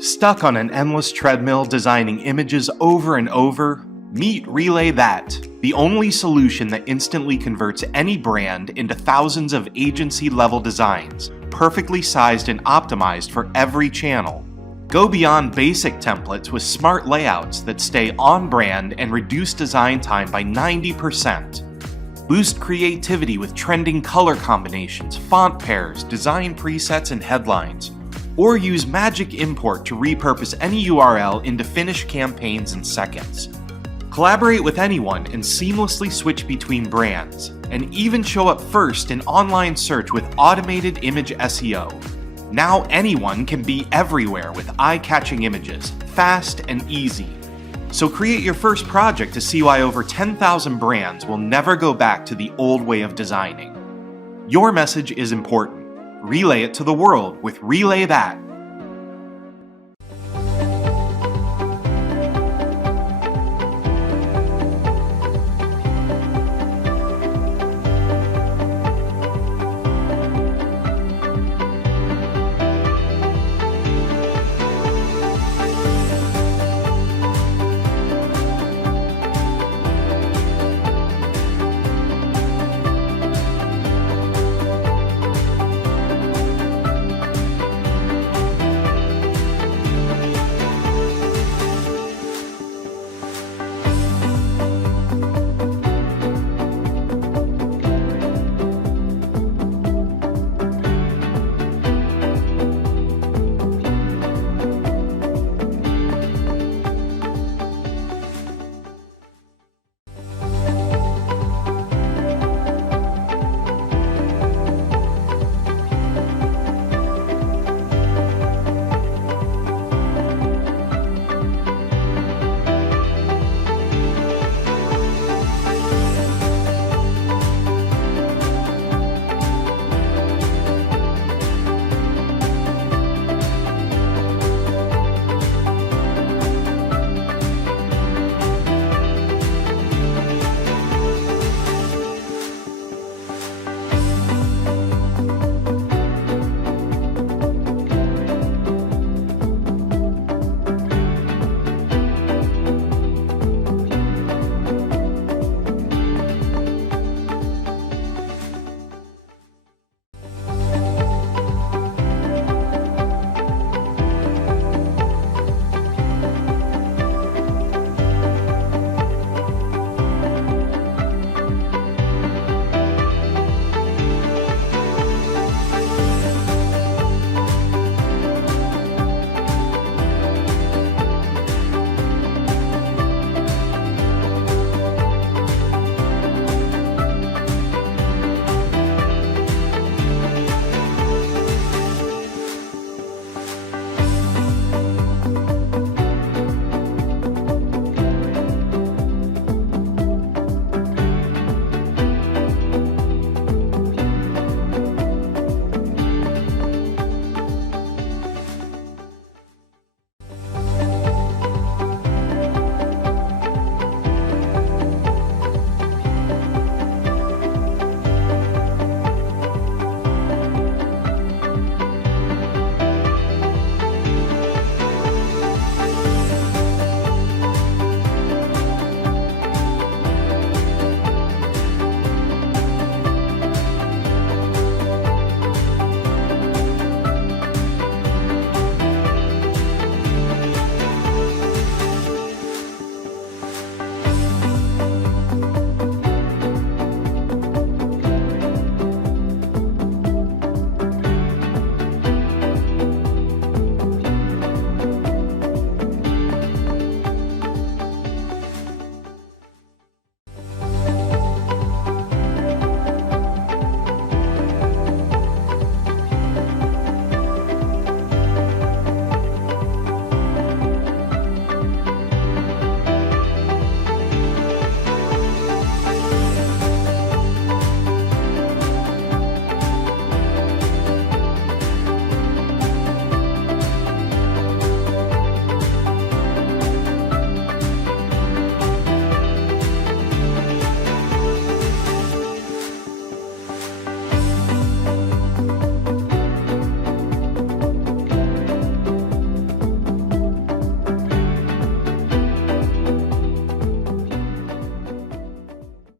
Stuck on an endless treadmill designing images over and over? Meet RelayThat, the only solution that instantly converts any brand into thousands of agency-level designs, perfectly sized and optimized for every channel. Go beyond basic templates with smart layouts that stay on brand and reduce design time by 90%. Boost creativity with trending color combinations, font pairs, design presets, and headlines. Or use Magic Import to repurpose any URL into finished campaigns in seconds. Collaborate with anyone and seamlessly switch between brands, and even show up first in online search with automated image SEO. Now anyone can be everywhere with eye-catching images, fast and easy. So create your first project to see why over 10,000 brands will never go back to the old way of designing. Your message is important. Relay it to the world with RelayThat.